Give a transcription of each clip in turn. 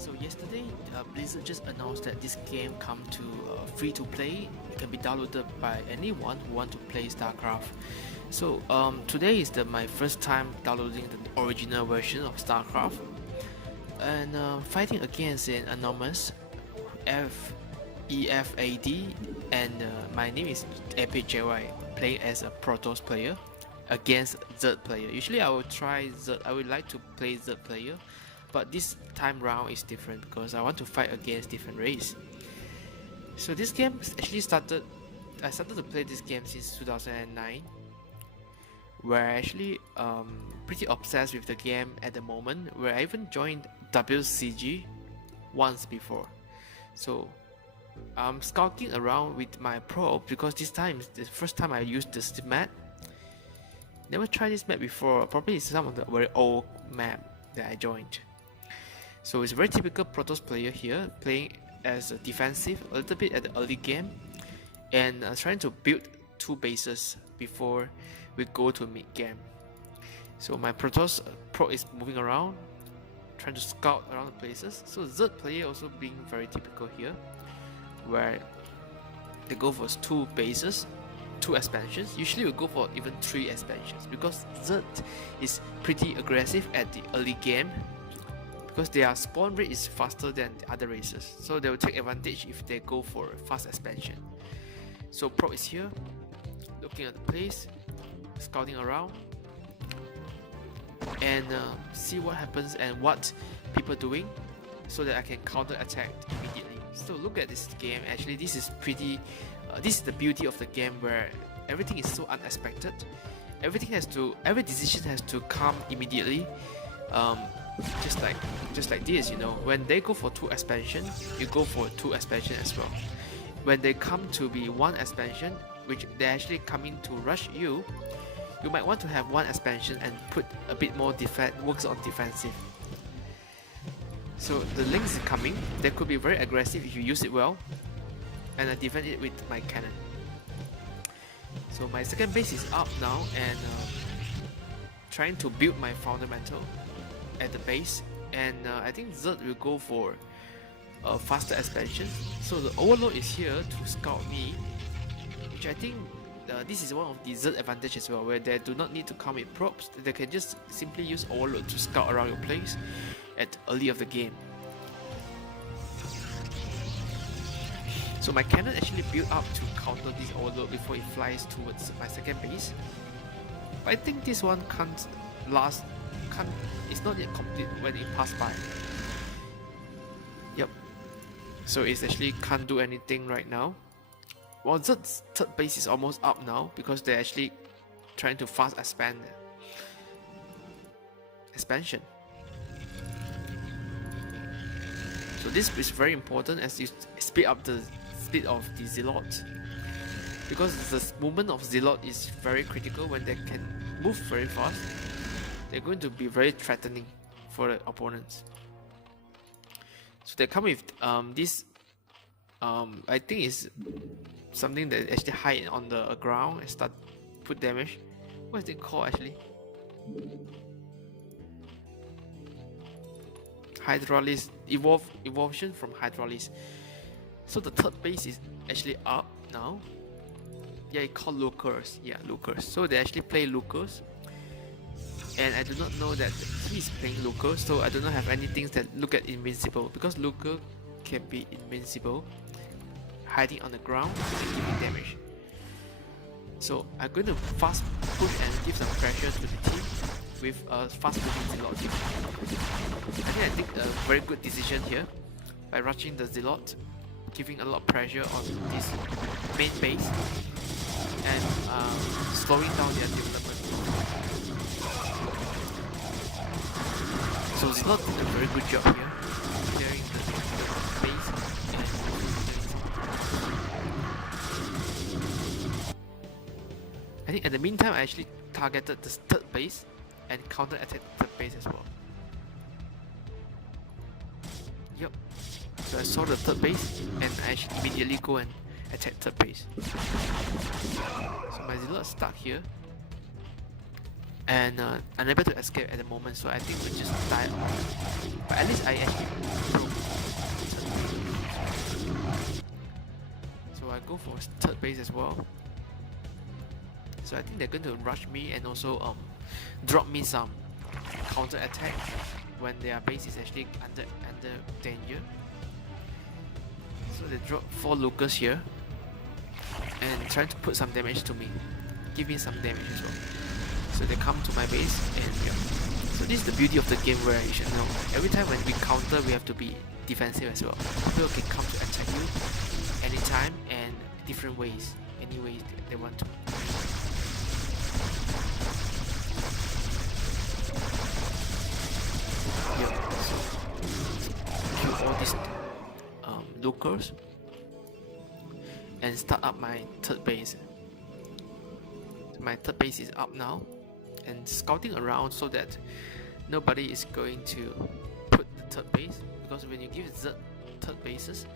So yesterday, Blizzard just announced that this game come to free to play. It can be downloaded by anyone who want to play StarCraft. So today is my first time downloading the original version of StarCraft, and fighting against an anonymous EFAD, and my name is Epic JY, playing as a Protoss player against Zerg player. Usually I will try Zerg. I would like to play Zerg player, but this time round is different because I want to fight against different race. So this game actually started. I started to play this game since 2009, where I actually pretty obsessed with the game at the moment. Where I even joined WCG once before. So I'm scouting around with my probe because this time is the first time I used this map. Never tried this map before. Probably it's some of the very old map that I joined. So it's a very typical Protoss player here, playing as a defensive a little bit at the early game, and trying to build two bases before we go to mid game. So my Protoss pro is moving around, trying to scout around the places. So Zerg player also being very typical here, where they go for two bases, two expansions. Usually we go for even three expansions because Zerg is pretty aggressive at the early game, because their spawn rate is faster than the other races, so they will take advantage if they go for a fast expansion. So Pro is here, looking at the place, scouting around, and see what happens and what people doing, so that I can counter attack immediately. So look at this game. Actually, this is pretty. This is the beauty of the game, where everything is so unexpected. Every decision has to come immediately. Just like this, you know, when they go for two expansion, you go for two expansion as well. When they come to be one expansion, which they're actually coming to rush you, you might want to have one expansion and put a bit more works on defensive. So the links is coming. They could be very aggressive if you use it well, and I defend it with my cannon. So my second base is up now, and trying to build my fundamental at the base, and I think Zerg will go for a faster expansion. So the Overlord is here to scout me, which I think this is one of the Zerg advantages as well, where they do not need to come with probes. They can just simply use Overlord to scout around your place at early of the game. So my cannon actually built up to counter this Overlord before it flies towards my second base. But I think this one can't last. It's not yet complete when it passed by. Yep. So it's actually can't do anything right now. Well, Zerg's third base is almost up now because they're actually trying to fast expand expansion. So this is very important as you speed up the speed of the Zealot, because the movement of Zealot is very critical. When they can move very fast, they're going to be very threatening for the opponents. So they come with this, I think is something that actually hide on the ground and start put damage. What is it called actually? Hydraulis, evolution from Hydraulis. So the third base is actually up now. Yeah, it's called Lurkers. Yeah, Lurkers. So they actually play Lurkers, and I do not know that he's playing Lurker, so I do not have any things that look at invincible, because Lurker can be invincible, hiding on the ground and giving damage. So I'm going to fast push and give some pressure to the team with a fast moving Zealot. I think a very good decision here by rushing the Zealot, giving a lot of pressure on this main base and slowing down their development. So Zealot did a very good job here, clearing the base. I think at the meantime I actually targeted the third base and counter-attacked the third base as well. Yep. So I saw the third base and I actually immediately go and attack third base. So my Zealot stuck here, and unable to escape at the moment, so I think we just die off. But at least I actually broke go for third base as well. So I think they're going to rush me and also drop me some counter attack when their base is actually under danger. So they drop 4 Lucas here and try to put some damage to me, give me some damage as well. So they come to my base and yeah. So this is the beauty of the game, where you should know every time when we counter we have to be defensive as well. People can come to attack you anytime and different ways, any ways they want to. Yeah, so kill all these Lucas and start up my third base. So my third base is up now and scouting around so that nobody is going to put the third base, because when you give Z third bases,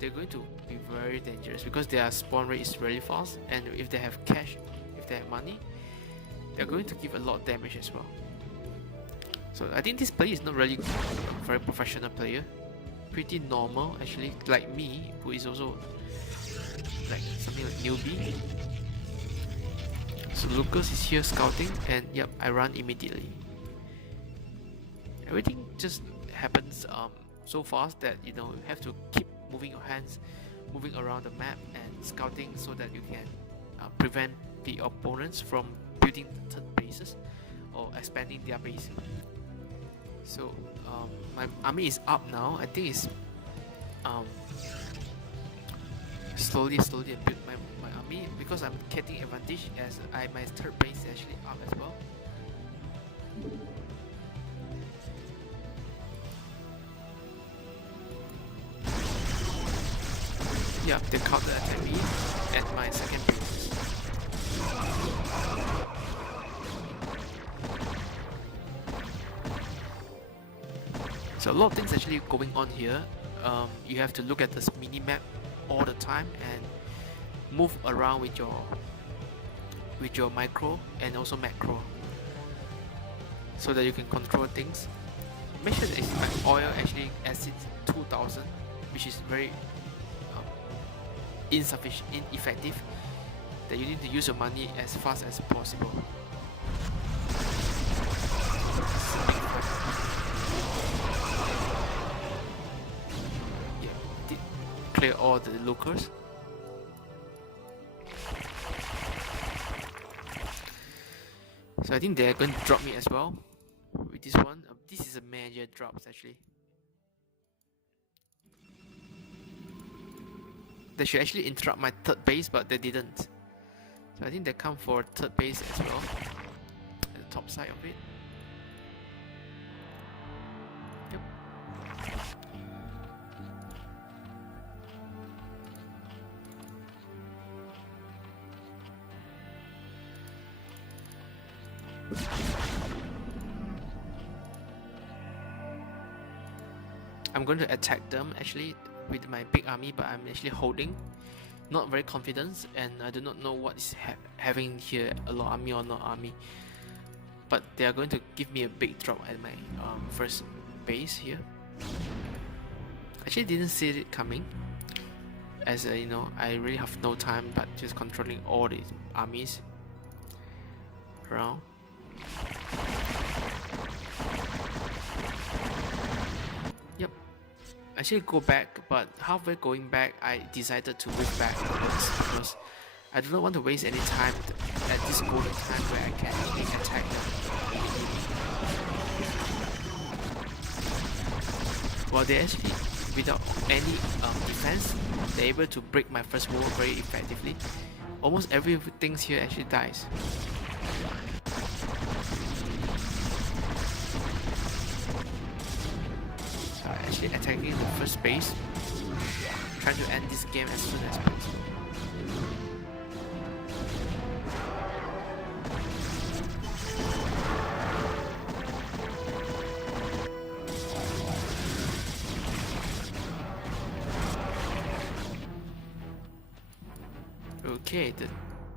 they're going to be very dangerous because their spawn rate is really fast, and if they have cash, if they have money, they're going to give a lot of damage as well. So I think this player is not really a very professional player, pretty normal actually, like me, who is also like something like newbie. So Lucas is here scouting, and yep, I run immediately. Everything just happens so fast that you have to keep moving your hands, moving around the map and scouting so that you can prevent the opponents from building third bases or expanding their base. So my army is up now. I think it's slowly build my army, because I'm getting advantage as my third base is actually up as well. Yeah, they counter attack me at my second base. So a lot of things actually going on here. You have to look at this mini map all the time and move around with your micro and also macro, so that you can control things. Make sure that my oil actually exceeds 2000, which is very ineffective, that you need to use your money as fast as possible. Yeah, did clear all the Lucas. So I think they're going to drop me as well with this one. This is a major drops actually. They should actually interrupt my third base, but they didn't. So I think they come for third base as well, at the top side of it. Yep. I'm going to attack them actually with my big army, but I'm actually holding, not very confident, and I do not know what is having here, a lot army or not army. But they are going to give me a big drop at my first base here. Actually didn't see it coming, as I really have no time but just controlling all these armies around. Yep, actually go back, but halfway going back I decided to move back because I do not want to waste any time at this golden time where I can attack them. Well, they actually, without any defense, they're able to break my first wall very effectively. Almost everything here actually dies. So I'm actually attacking the first base, trying to end this game as soon as possible. Okay, the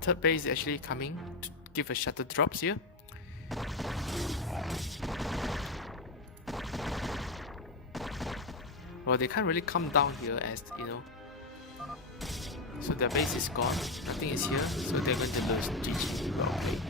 third base is actually coming to give a shuttle drops here. Well, they can't really come down here as So their base is gone, nothing is here, so they're going to lose. GG, well played.